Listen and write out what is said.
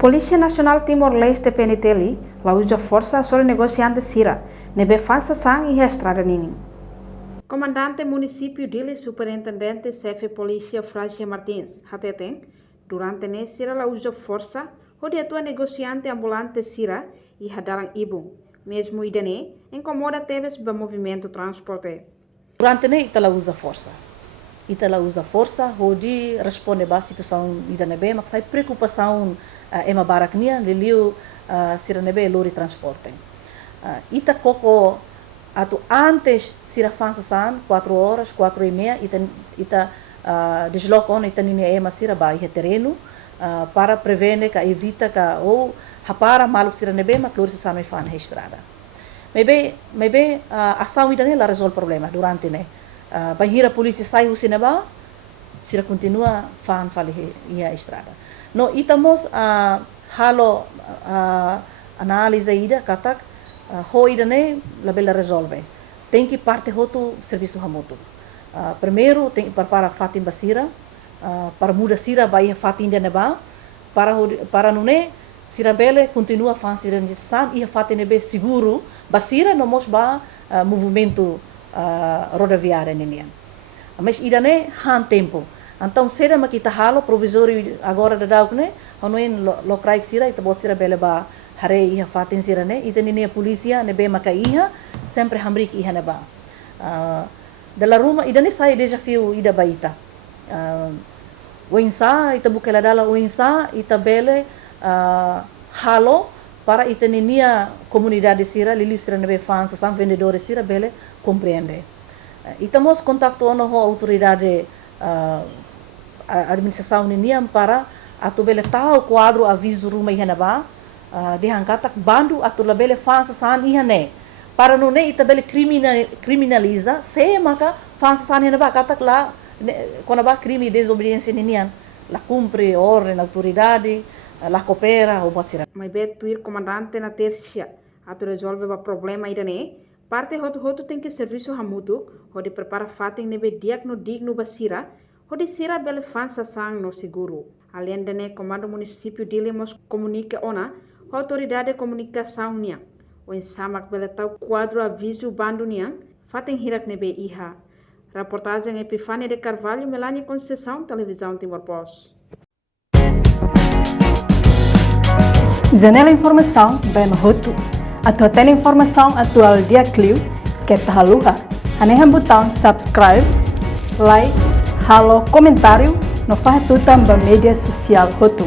Polícia Nacional Timor-Leste PNTL lá usa força sobre negociante Sira, nebe fansa sang e estrada nini. Comandante município dele, superintendente chefe polícia Francia Martins, hateten, durante ne Sira lá usa força, onde atua negociante ambulante Sira e hadalang ibung, mesmo idane, incomoda teves ba movimento transporte. Durante ne ita lá usa força. Ita lá usa força, onde responde ba situação idane bem, mas sai preocupação ema baraknia liliu Sira nebe lori transporte. Ita koko atu antes Sira fansa san 4 horas, 4:30 ita desloca ona ita nini ema Sira ba ihe terreno para prevenir ka evita ka ou hapara maluk Sira nebe ma klori sa no fan estrada. Maybe ação ida la resolve problema durante ne. Bahira polícia sai usina ba Sira continua fan fali ia estrada. No itamos halo análise ida katak ho ida ne la bela resolve. Tem que parte hotu serviço hamutu. Primeiro tem para fatin basira para muda Sira vai fatin de neba para nune Sira bele continua fan Sira san ia fatin nebe seguro basira no mos ba movimento rodoviário ninian. Mas ida ne han tempo. Então, será que kita halo provisório agora da dauk ne, honoin lokrai Sira ita bot Sira bele ba hare iha fatin Sira ne, ita nini polícia ne be maka iha, sempre hamrik iha ne ba. Dala rumah ida ne sai desafio ida ba ita. Oinsa ita bukela dala oinsa ita bele halo para ita nini comunidade Sira, lili Sira ne be fans, sam vendedores Sira bele compreende. Ita mos kontakto ono ho autoridade administração niniam para atu bele tau quadro aviso rumah ihana ba dihangkatak bandu atu la bele fansa san ihane para no ne ita bele criminaliza se maka fansa san ihana ba katak la quando ba crime desobediência ninian la cumpre ordem autoridade la coopera ou pode ser mas bet tuir comandante na tercia atu resolve ba problema idane parte hotu tem que serviço hamutu onde prepara fatem nebe diagno digno basira onde Sira bele fansa sang no seguro. Além de ne comando município dele mos comunica ona autoridade de comunicação nia. O ensamak bele tau quadro aviso bando nia fatem hirak nebe iha. Reportagem Epifânia de Carvalho, Melania Conceição, Televisão Timor-Post. Janela informação bem hotu. Atau tem informação atual dia Clio que tahaluha. Anehan botão subscribe, like, halo comentário no faz tudo também mídia social hotu.